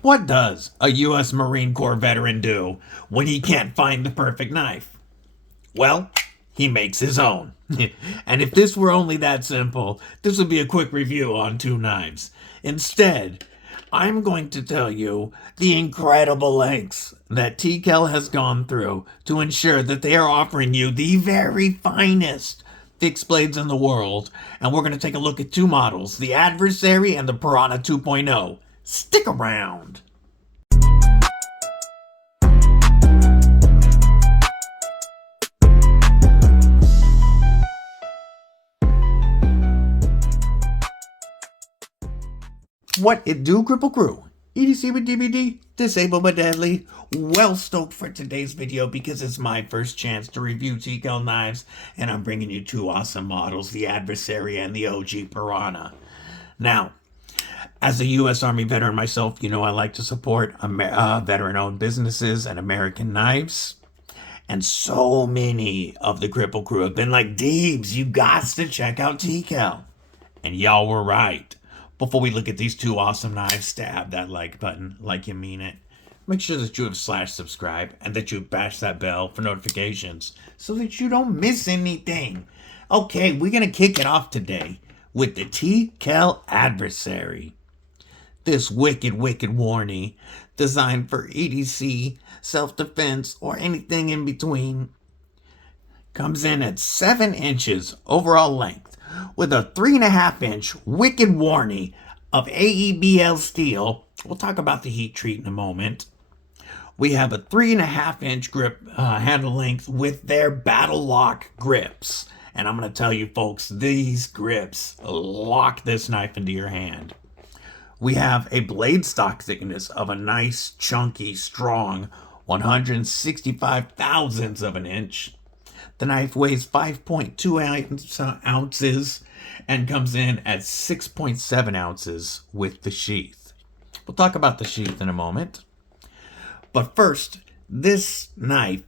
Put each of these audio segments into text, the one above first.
What does a U.S. Marine Corps veteran do when he can't find the perfect knife? Well, he makes his own. And if this were only that simple, this would be a quick review on two knives. Instead, I'm going to tell you the incredible lengths that TKell has gone through to ensure that they are offering you the very finest fixed blades in the world. And we're going to take a look at two models, the Adversary and the Piranha 2.0. Stick around. What it do, Kripple Krew? EDC with DBD, disabled but deadly. Well stoked for today's video because it's my first chance to review TKell knives, and I'm bringing you two awesome models, the Adversary and the OG Piranha. Now, as a U.S. Army veteran myself, you know I like to support veteran-owned businesses and American knives. And so many of the Kripple Krew have been like, Deebs, you got to check out TKell. And y'all were right. Before we look at these two awesome knives, stab that like button like you mean it. Make sure that you have /subscribe and that you bash that bell for notifications so that you don't miss anything. Okay, we're going to kick it off today with the TKell Adversary. This wicked warnie designed for EDC, self-defense, or anything in between comes in at 7 inches overall length, with a 3.5-inch wicked warnie of AEBL steel. We'll talk about the heat treat in a moment. We have a 3.5-inch grip handle length with their battle lock grips. And I'm going to tell you folks, these grips lock this knife into your hand. We have a blade stock thickness of a nice, chunky, strong 165 thousandths of an inch. The knife weighs 5.2 ounces and comes in at 6.7 ounces with the sheath. We'll talk about the sheath in a moment. But first, this knife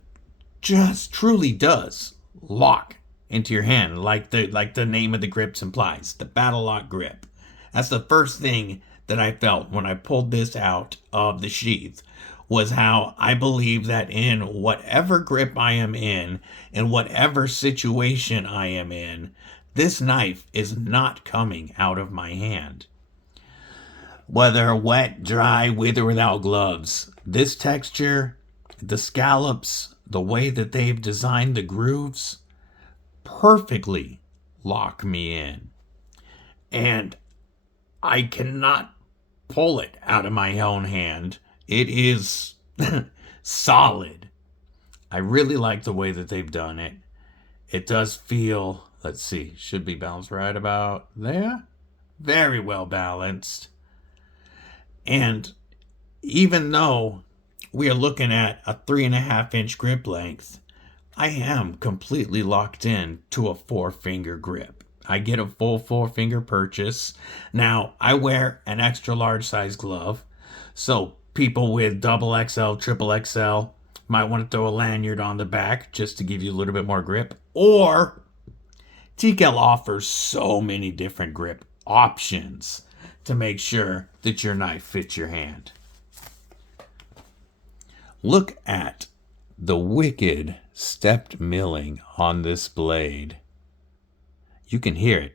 just truly does lock into your hand like the name of the grips implies, the battle lock grip. That's the first thing that I felt when I pulled this out of the sheath, was how I believe that in whatever grip I am in whatever situation I am in, this knife is not coming out of my hand. Whether wet, dry, with or without gloves, this texture, the scallops, the way that they've designed the grooves, perfectly lock me in. And I cannot pull it out of my own hand. It is solid. I really like the way that they've done it. It does feel, let's see, should be balanced right about there. Very well balanced. And even though we are looking at a 3.5-inch grip length, I am completely locked in to a 4-finger grip. I get a full 4-finger purchase. Now, I wear an extra large size glove, so people with XXL, triple XL might want to throw a lanyard on the back just to give you a little bit more grip. Or TKell offers so many different grip options to make sure that your knife fits your hand. Look at the wicked stepped milling on this blade. You can hear it.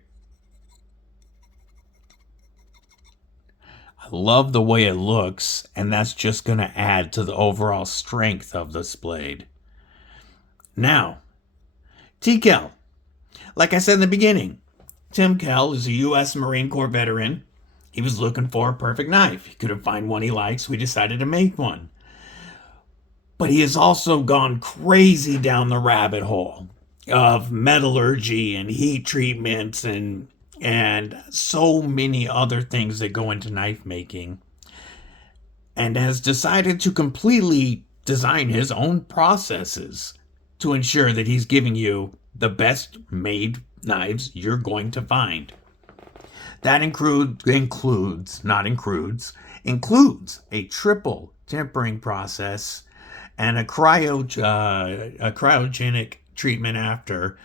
I love the way it looks, and that's just going to add to the overall strength of this blade. Now, TKell. Like I said in the beginning, Tim Kell is a U.S. Marine Corps veteran. He was looking for a perfect knife. He couldn't find one he likes. We decided to make one. But he has also gone crazy down the rabbit hole of metallurgy and heat treatments and so many other things that go into knife making, and has decided to completely design his own processes to ensure that he's giving you the best made knives you're going to find. That includes a triple tempering process and a cryogenic treatment after.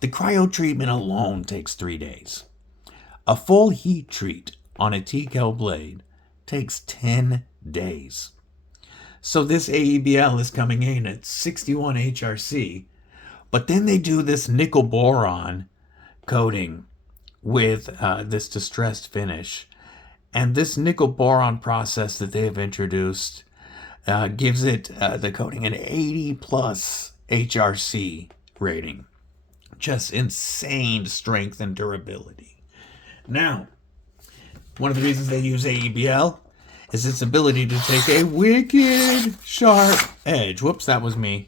The cryo treatment alone takes 3 days. A full heat treat on a TKell blade takes 10 days. So this AEBL is coming in at 61 HRC, but then they do this nickel boron coating with this distressed finish. And this nickel boron process that they have introduced gives it the coating an 80 plus HRC rating. Just insane strength and durability. Now, one of the reasons they use AEBL is its ability to take a wicked sharp edge. Whoops, that was me.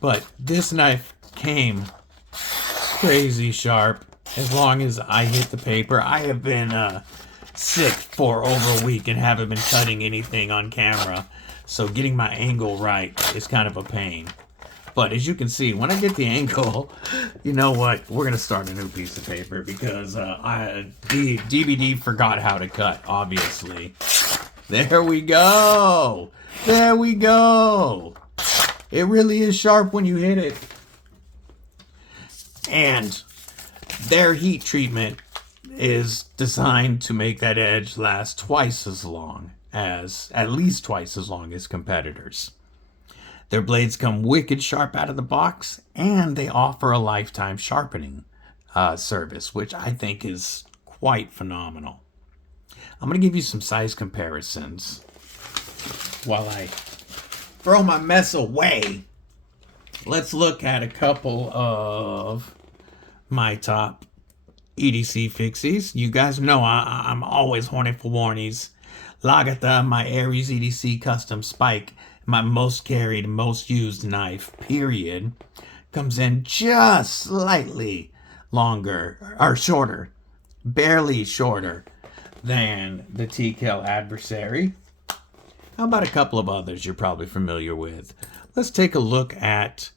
But this knife came crazy sharp as long as I hit the paper. I have been sick for over a week and haven't been cutting anything on camera, so getting my angle right is kind of a pain. But as you can see, when I get the angle, you know what? We're going to start a new piece of paper because DBD forgot how to cut, obviously. There we go. There we go. It really is sharp when you hit it. And their heat treatment is designed to make that edge last at least twice as long as competitors. Their blades come wicked sharp out of the box, and they offer a lifetime sharpening service, which I think is quite phenomenal. I'm going to give you some size comparisons while I throw my mess away. Let's look at a couple of my top EDC fixies. You guys know I'm always horny for warnies. Lagata, my Aries EDC custom spike, my most carried, most used knife, period, comes in just slightly longer, or shorter, barely shorter than the TKell Adversary. How about a couple of others you're probably familiar with? Let's take a look at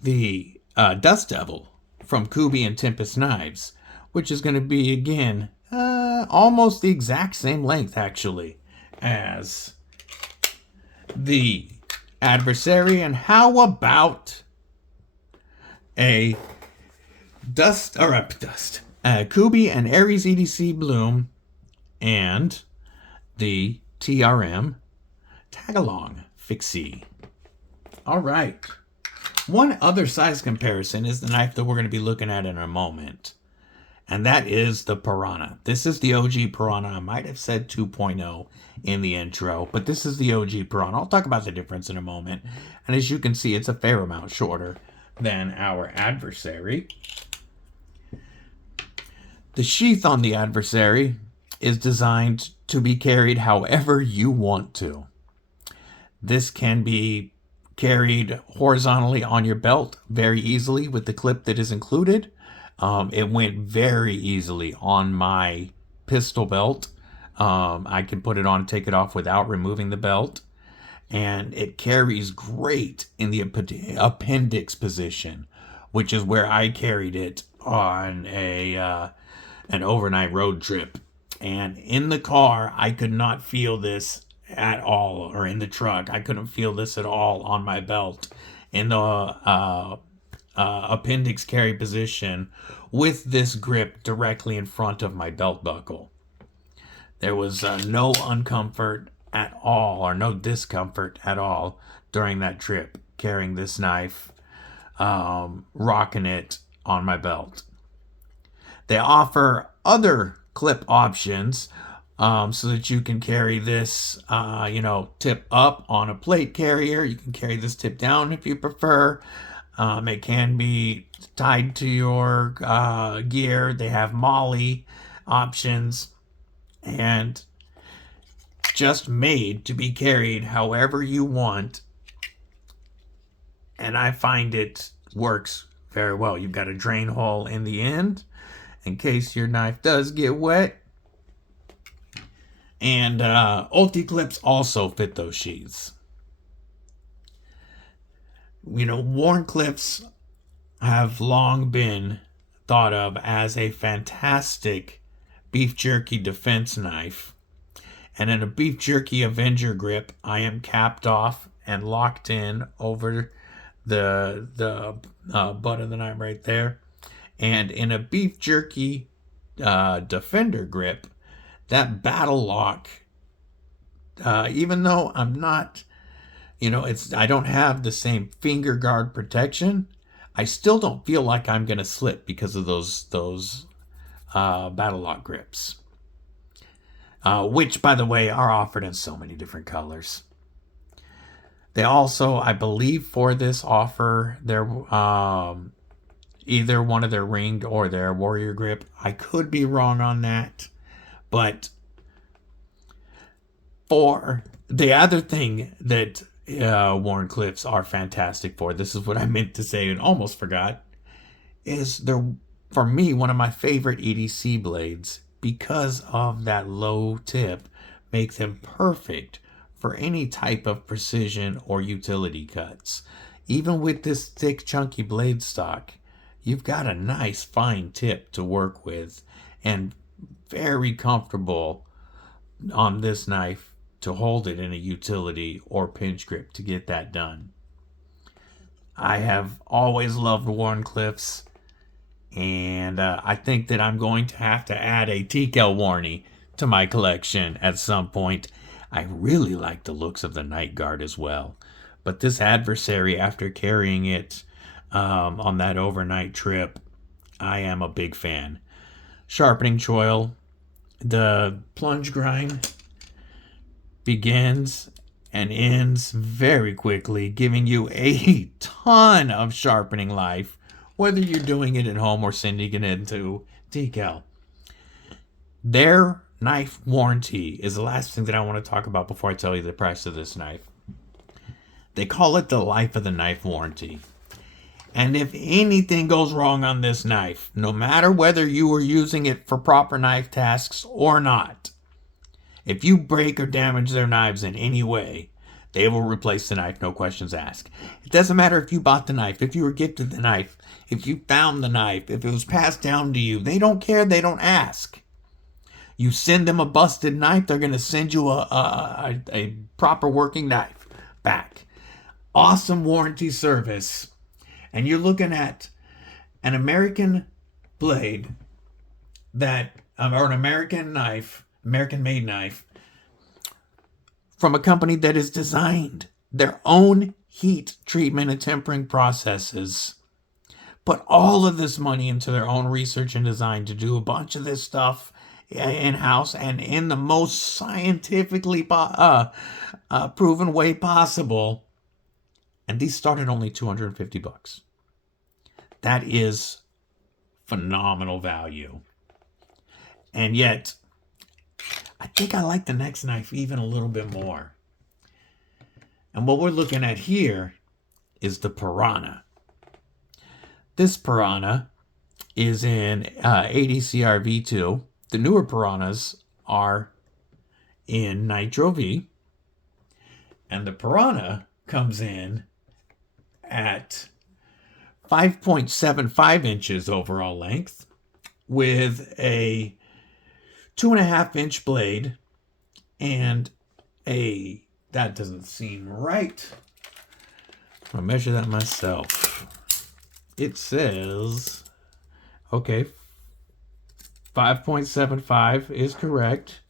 the Dust Devil from Kubi and Tempest Knives, which is going to be, again, almost the exact same length, actually, as the Adversary. And how about a Kubi and Aries EDC Bloom and the TRM Tagalong Fixie. All right. One other size comparison is the knife that we're going to be looking at in a moment, and that is the Piranha. This is the OG Piranha. I might have said 2.0 in the intro, but this is the OG Piranha. I'll talk about the difference in a moment. And as you can see, it's a fair amount shorter than our Adversary. The sheath on the Adversary is designed to be carried however you want to. This can be carried horizontally on your belt very easily with the clip that is included. It went very easily on my pistol belt. I can put it on and take it off without removing the belt. And it carries great in the appendix position, which is where I carried it on an overnight road trip. And in the car, I could not feel this at all, or in the truck, I couldn't feel this at all on my belt. In the appendix carry position with this grip directly in front of my belt buckle. There was no uncomfort at all, or no discomfort at all during that trip carrying this knife, rocking it on my belt. They offer other clip options so that you can carry this, tip up on a plate carrier. You can carry this tip down if you prefer. It can be tied to your gear. They have molly options, and just made to be carried however you want. And I find it works very well. You've got a drain hole in the end in case your knife does get wet. And Ulti clips also fit those sheaths. Worn clips have long been thought of as a fantastic beef jerky defense knife. And in a beef jerky Avenger grip, I am capped off and locked in over the butt of the knife right there. And in a beef jerky Defender grip, that battle lock, even though I'm not, I don't have the same finger guard protection, I still don't feel like I'm going to slip because of those battle lock grips. Which, by the way, are offered in so many different colors. They also, I believe, for this offer, their either one of their ringed or their warrior grip. I could be wrong on that, but for the other thing that Wharncliffes are fantastic for, this is what I meant to say and almost forgot, is they're, for me, one of my favorite EDC blades because of that low tip, make them perfect for any type of precision or utility cuts. Even with this thick, chunky blade stock, you've got a nice fine tip to work with and very comfortable on this knife to hold it in a utility or pinch grip to get that done. I have always loved Wharncliffes, and I think that I'm going to have to add a TKell warranty to my collection at some point. I really like the looks of the Night Guard as well, but this Adversary, after carrying it on that overnight trip, I am a big fan. Sharpening choil, the plunge grind begins and ends very quickly, giving you a ton of sharpening life, whether you're doing it at home or sending it into TKell. Their knife warranty is the last thing that I want to talk about before I tell you the price of this knife. They call it the life of the knife warranty. And if anything goes wrong on this knife, no matter whether you are using it for proper knife tasks or not, if you break or damage their knives in any way, they will replace the knife, no questions asked. It doesn't matter if you bought the knife, if you were gifted the knife, if you found the knife, if it was passed down to you. They don't care, they don't ask. You send them a busted knife, they're going to send you a proper working knife back. Awesome warranty service. And you're looking at an American blade that, or an American knife, American-made knife, from a company that has designed their own heat treatment and tempering processes, put all of this money into their own research and design to do a bunch of this stuff in-house and in the most scientifically proven way possible. And these start at only $250. That is phenomenal value. And yet, I think I like the next knife even a little bit more. And what we're looking at here is the Piranha. This Piranha is in ADCR V2. The newer Piranhas are in Nitro V. And the Piranha comes in at 5.75 inches overall length with a 2.5 inch blade and that doesn't seem right. I'll measure that myself. It says, okay, 5.75 is correct.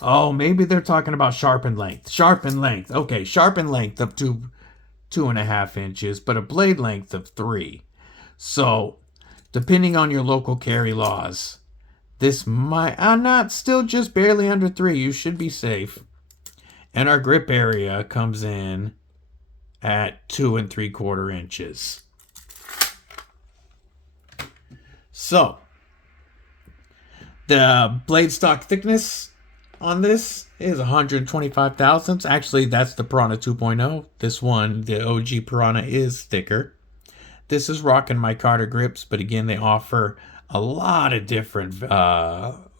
Oh, maybe they're talking about sharpened length. Sharpened length. Okay, sharpened length of 2.5 inches, but a blade length of 3. So, depending on your local carry laws, this might, not still just barely under 3. You should be safe. And our grip area comes in at 2 3/4 inches. So, the blade stock thickness on this is 125 thousandths. Actually, that's the Piranha 2.0. This one, the OG Piranha, is thicker. This is rocking my Carter grips, but again, they offer a lot of different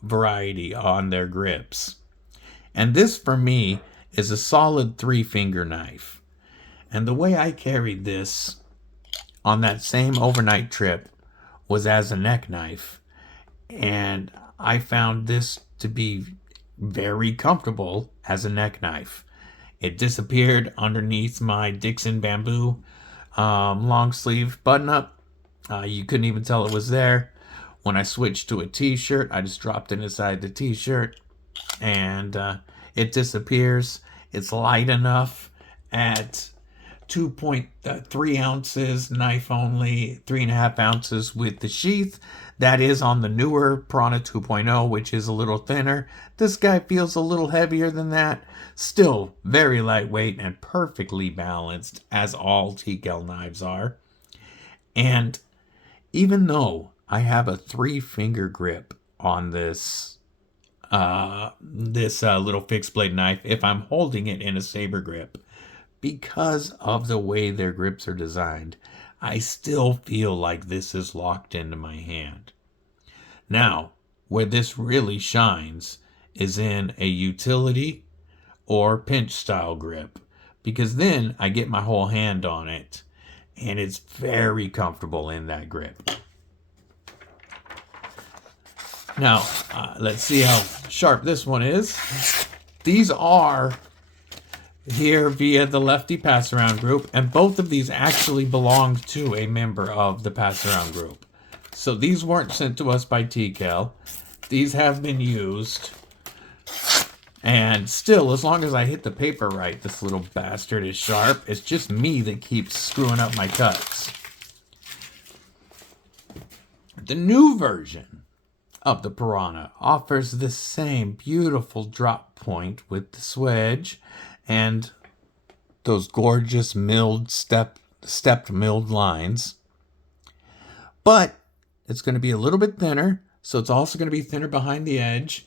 variety on their grips. And this, for me, is a solid 3-finger knife. And the way I carried this on that same overnight trip was as a neck knife. And I found this to be very comfortable as a neck knife. It disappeared underneath my Dixon bamboo long sleeve button up. You couldn't even tell it was there. When I switched to a t-shirt, I just dropped it inside the t-shirt. and it disappears. It's light enough at 2.3 ounces, knife only, 3.5 ounces with the sheath. That is on the newer Piranha 2.0, which is a little thinner. This guy feels a little heavier than that. Still very lightweight and perfectly balanced, as all TKell knives are. And even though I have a 3-finger grip on this little fixed blade knife, if I'm holding it in a saber grip, because of the way their grips are designed, I still feel like this is locked into my hand. Now, where this really shines is in a utility or pinch style grip, because then I get my whole hand on it and it's very comfortable in that grip. Now, let's see how sharp this one is. These are here via the Lefty Pass Around group, and both of these actually belonged to a member of the Pass Around group. So these weren't sent to us by TKell. These have been used. And still, as long as I hit the paper right, this little bastard is sharp. It's just me that keeps screwing up my cuts. The new version of the Piranha offers the same beautiful drop point with the swedge and those gorgeous milled stepped milled lines. But it's going to be a little bit thinner, so it's also going to be thinner behind the edge,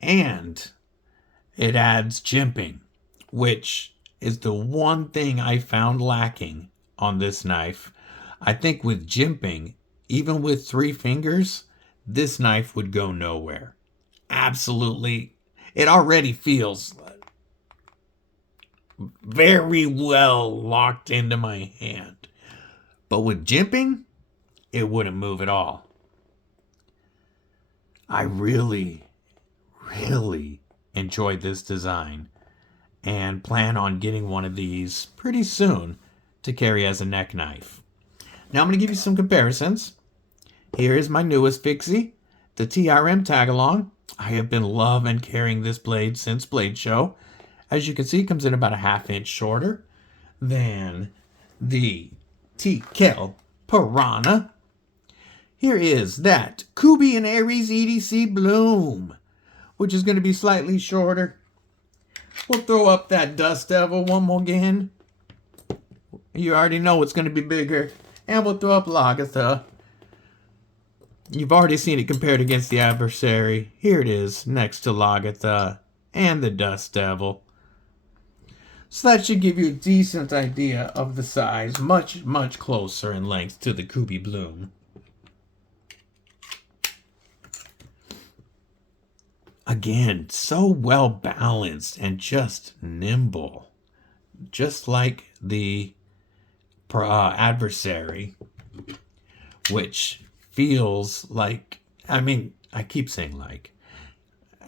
and it adds jimping, which is the one thing I found lacking on this knife. I think with jimping, even with 3 fingers, this knife would go nowhere. Absolutely. It already feels very well locked into my hand. But with jimping, it wouldn't move at all. I really enjoyed this design and plan on getting one of these pretty soon to carry as a neck knife. Now I'm going to give you some comparisons. Here is my newest fixie, the TRM Tagalong. I have been loving carrying this blade since Blade Show. As you can see, it comes in about a 1/2 inch shorter than the TKell Piranha. Here is that Kubi and Aries EDC Bloom, which is going to be slightly shorter. We'll throw up that Dust Devil one more again. You already know it's going to be bigger. And we'll throw up Lagatha. You've already seen it compared against the Adversary. Here it is next to Lagatha and the Dust Devil. So that should give you a decent idea of the size. Much closer in length to the Kubi Bloom. Again, so well balanced and just nimble. Just like the Adversary, which feels like, I keep saying like.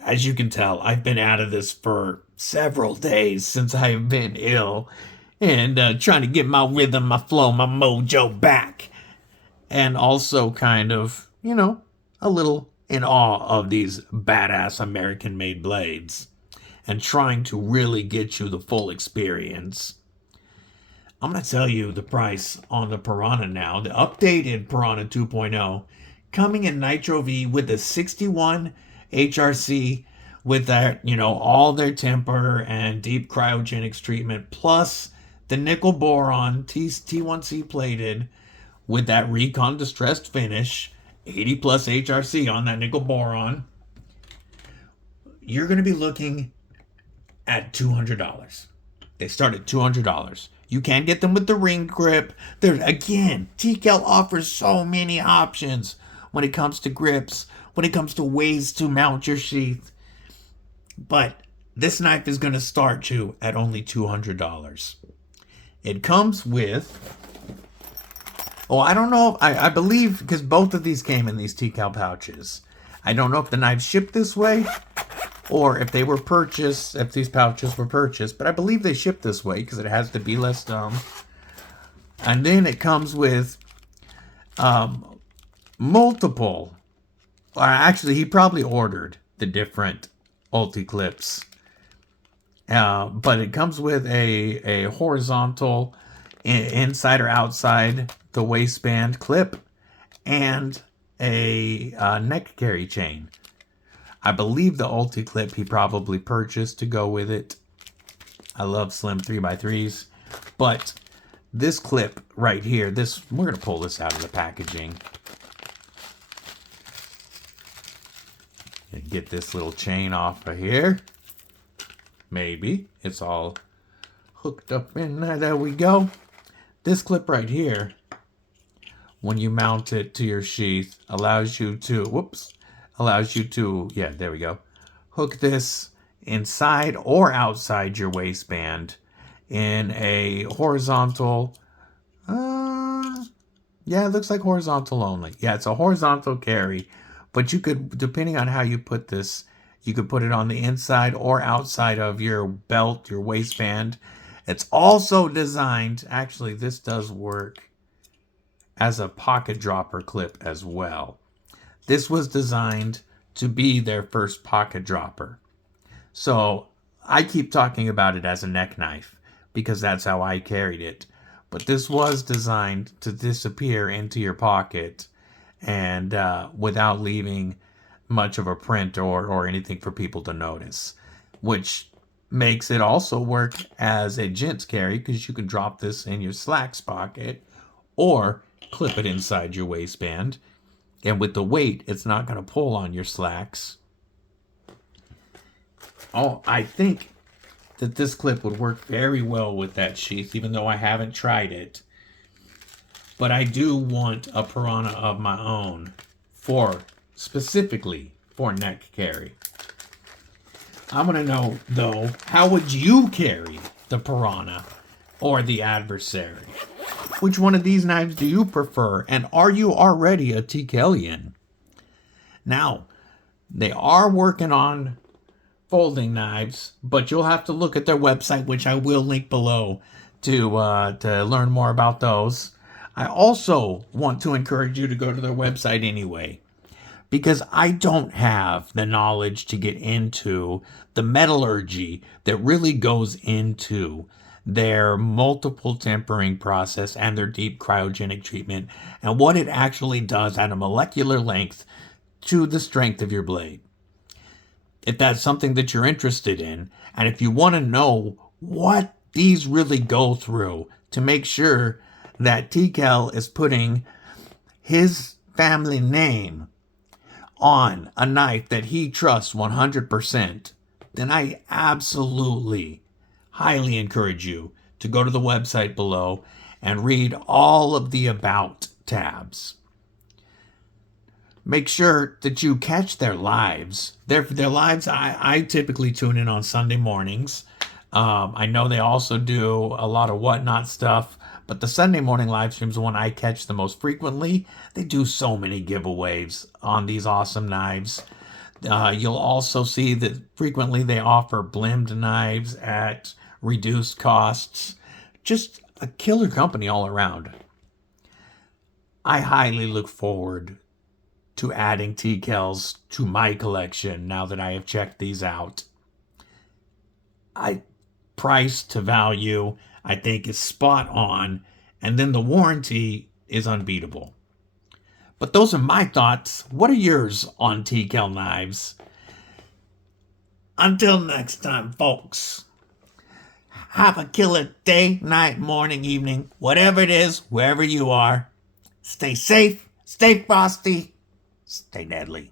As you can tell, I've been out of this for several days since I've been ill and trying to get my rhythm, my flow, my mojo back. And also kind of, a little in awe of these badass American-made blades and trying to really get you the full experience. I'm going to tell you the price on the Piranha now, the updated Piranha 2.0, coming in Nitro V with the 61 HRC with that, all their temper and deep cryogenics treatment, plus the nickel boron T1C plated with that recon distressed finish, 80 plus HRC on that nickel boron. You're going to be looking at $200. They start at $200. You can get them with the ring grip. Again, TKell offers so many options when it comes to grips, when it comes to ways to mount your sheath. But this knife is going to start you at only $200. It comes with, I don't know, I believe, because both of these came in these TKell pouches. I don't know if the knives shipped this way or if they were purchased, if these pouches were purchased, but I believe they shipped this way because it has the be less dumb. And then it comes with multiple. Actually, he probably ordered the different ulti clips. But it comes with a horizontal inside or outside the waistband clip and a neck carry chain. I believe the ulti clip he probably purchased to go with it. I love slim 3x3s, but this clip right here, we're gonna pull this out of the packaging. And get this little chain off of here. Maybe it's all hooked up in there. There we go. This clip right here, when you mount it to your sheath, allows you to, yeah, there we go. Hook this inside or outside your waistband in a horizontal, yeah, it looks like horizontal only. Yeah, it's a horizontal carry, but you could, depending on how you put this, you could put it on the inside or outside of your belt, your waistband. It's also designed, actually this does work as a pocket dropper clip as well. This was designed to be their first pocket dropper. So I keep talking about it as a neck knife because that's how I carried it. But this was designed to disappear into your pocket and without leaving much of a print or anything for people to notice, which makes it also work as a gents carry because you can drop this in your slacks pocket or clip it inside your waistband. And with the weight, it's not going to pull on your slacks. Oh, I think that this clip would work very well with that sheath, even though I haven't tried it. But I do want a Piranha of my own specifically for neck carry. I want to know, though, how would you carry the Piranha or the Adversary? Which one of these knives do you prefer? And are you already a TKellian? Now, they are working on folding knives, but you'll have to look at their website, which I will link below, to learn more about those. I also want to encourage you to go to their website anyway, because I don't have the knowledge to get into the metallurgy that really goes into their multiple tempering process and their deep cryogenic treatment and what it actually does at a molecular length to the strength of your blade. If that's something that you're interested in, and if you want to know what these really go through to make sure that TKell is putting his family name on a knife that he trusts 100%, then I absolutely highly encourage you to go to the website below and read all of the About tabs. Make sure that you catch their lives. Their lives, I typically tune in on Sunday mornings. I know they also do a lot of whatnot stuff, but the Sunday morning live streams are one I catch the most frequently. They do so many giveaways on these awesome knives. You'll also see that frequently they offer blimmed knives at reduced costs. Just a killer company all around. I highly look forward to adding TKells to my collection now that I have checked these out. Price to value, I think, is spot on, and then the warranty is unbeatable. But those are my thoughts. What are yours on TKell knives? Until next time, folks, have a killer day, night, morning, evening, whatever it is, wherever you are. Stay safe, stay frosty, stay deadly.